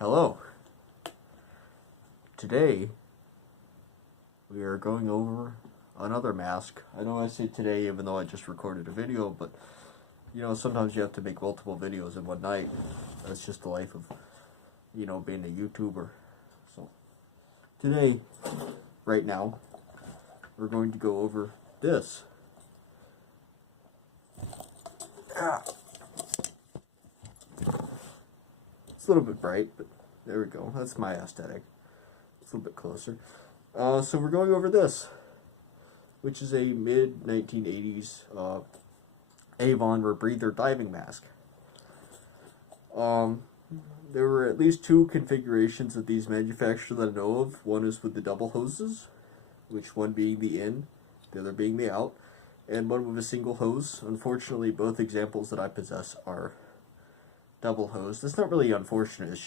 Hello. Today we are going over another mask. I know I say today even though I just recorded a video, but you know, sometimes you have to make multiple videos in one night. That's just the life of, you know, being a YouTuber. So today, right now, we're going to go over this. It's a little bit bright, but there we go. That's my aesthetic. It's a little bit closer. So we're going over this, which is a mid-1980s Avon rebreather diving mask. There were at least two configurations of these manufactured that I know of. One is with the double hoses, which one being the in, the other being the out, and one with a single hose. Unfortunately, both examples that I possess are double hosed. It's not really unfortunate, it's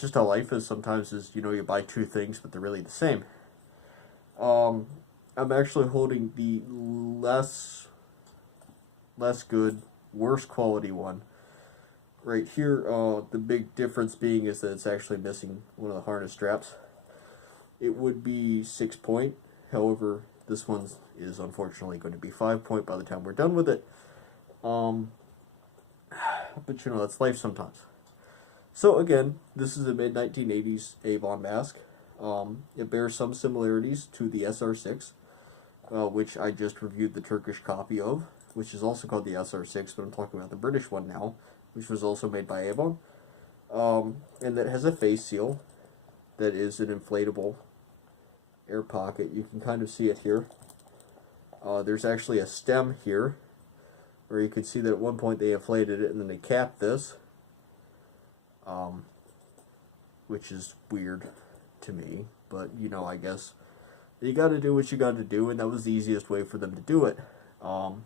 just how life is sometimes. Is, you know, you buy two things but they're really the same. I'm actually holding the less good, worse quality one right here. The big difference being is that it's actually missing one of the harness straps. It would be 6-point, however this one is unfortunately going to be 5-point by the time we're done with it. But you know, that's life sometimes. So again, this is a mid-1980s Avon mask. It bears some similarities to the SR6, which I just reviewed the Turkish copy of, which is also called the SR6, but I'm talking about the British one now, which was also made by Avon. And that has a face seal that is an inflatable air pocket. You can kind of see it here. There's actually a stem here, where you can see that at one point they inflated it and then they capped this, which is weird to me, but you know, I guess you gotta do what you gotta do, and that was the easiest way for them to do it. So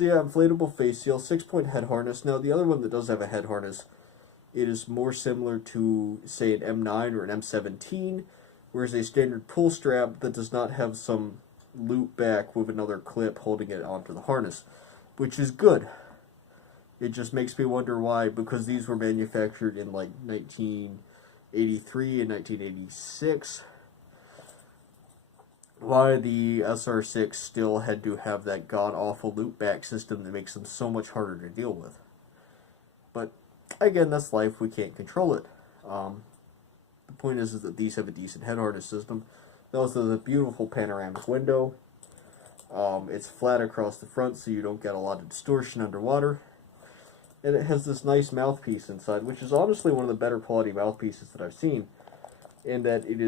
yeah, inflatable face seal, 6-point head harness. Now the other one that does have a head harness, it is more similar to, say, an M9 or an M17, whereas a standard pull strap that does not have some loop back with another clip holding it onto the harness, which is good. It just makes me wonder why, because these were manufactured in like 1983 and 1986, why the SR6 still had to have that god-awful loop-back system that makes them so much harder to deal with. But again, that's life, we can't control it. The point is that these have a decent head harness system. They also have a beautiful panoramic window. It's flat across the front, so you don't get a lot of distortion underwater. And it has this nice mouthpiece inside, which is honestly one of the better quality mouthpieces that I've seen, in that it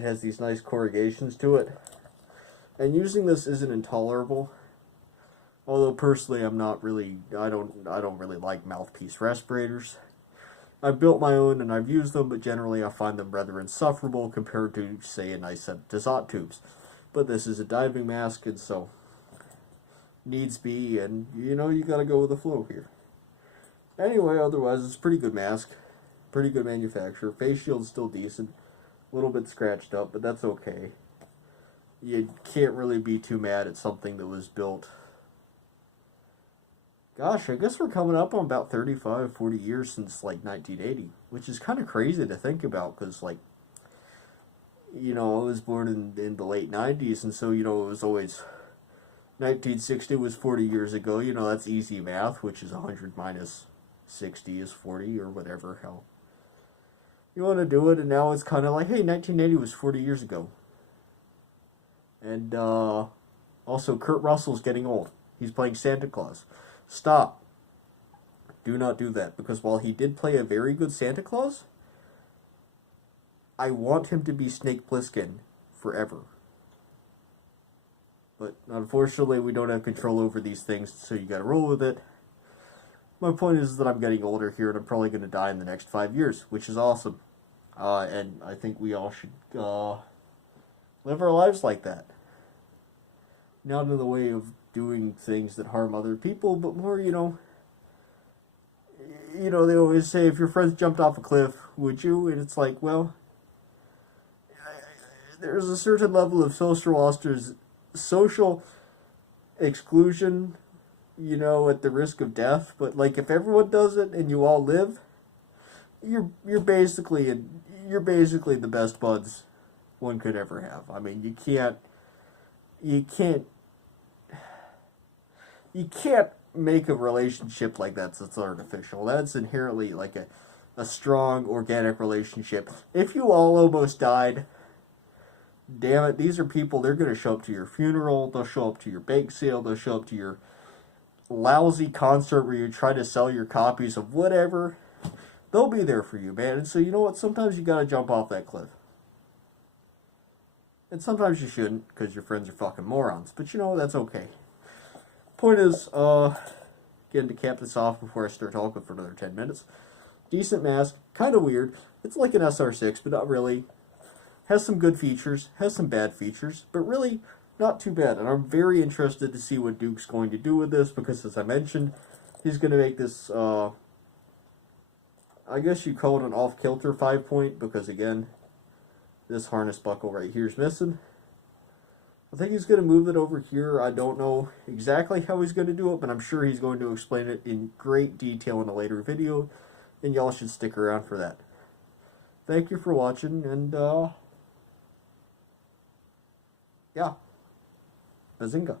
has these nice corrugations to it. And using this isn't intolerable, although personally I don't really like mouthpiece respirators. I've built my own and I've used them, but generally I find them rather insufferable compared to, say, a nice set of Tissot tubes. But this is a diving mask, and so needs be, and you know, you gotta go with the flow here. Anyway, otherwise it's a pretty good mask, pretty good manufacturer. Face shield's still decent, a little bit scratched up, but that's okay. You can't really be too mad at something that was built, gosh, I guess we're coming up on about 35, 40 years since like 1980, which is kind of crazy to think about, because like, you know, I was born in the late 90s, and so, you know, it was always 1960 was 40 years ago. You know, that's easy math, which is 100 minus 60 is 40, or whatever hell you want to do it. And now it's kind of like, hey, 1980 was 40 years ago. And also, Kurt Russell's getting old. He's playing Santa Claus. Stop. Do not do that, because while he did play a very good Santa Claus, I want him to be Snake Plissken forever. But unfortunately, we don't have control over these things, so you gotta roll with it. My point is that I'm getting older here, and I'm probably going to die in the next 5 years, which is awesome. And I think we all should live our lives like that. Not in the way of doing things that harm other people, but more, you know, they always say, if your friends jumped off a cliff, would you? And it's like, well, there's a certain level of social exclusion you know, at the risk of death. But like, if everyone does it and you all live, you're basically the best buds one could ever have. I mean, you can't you can't make a relationship like that's artificial. That's inherently like a strong organic relationship. If you all almost died, damn it, these are people, they're going to show up to your funeral, they'll show up to your bake sale, they'll show up to your lousy concert where you try to sell your copies of whatever. They'll be there for you, man. And so you know what? Sometimes you got to jump off that cliff. And sometimes you shouldn't, because your friends are fucking morons. But you know, that's okay. Point is, again, to cap this off before I start talking for another 10 minutes. Decent mask, kind of weird. It's like an SR6, but not really. Has some good features, has some bad features, but really not too bad. And I'm very interested to see what Duke's going to do with this, because as I mentioned, he's going to make this, I guess you call it an off-kilter 5-point, because again, this harness buckle right here is missing. I think he's going to move it over here. I don't know exactly how he's going to do it, but I'm sure he's going to explain it in great detail in a later video, and y'all should stick around for that. Thank you for watching, and yeah, Bazinga.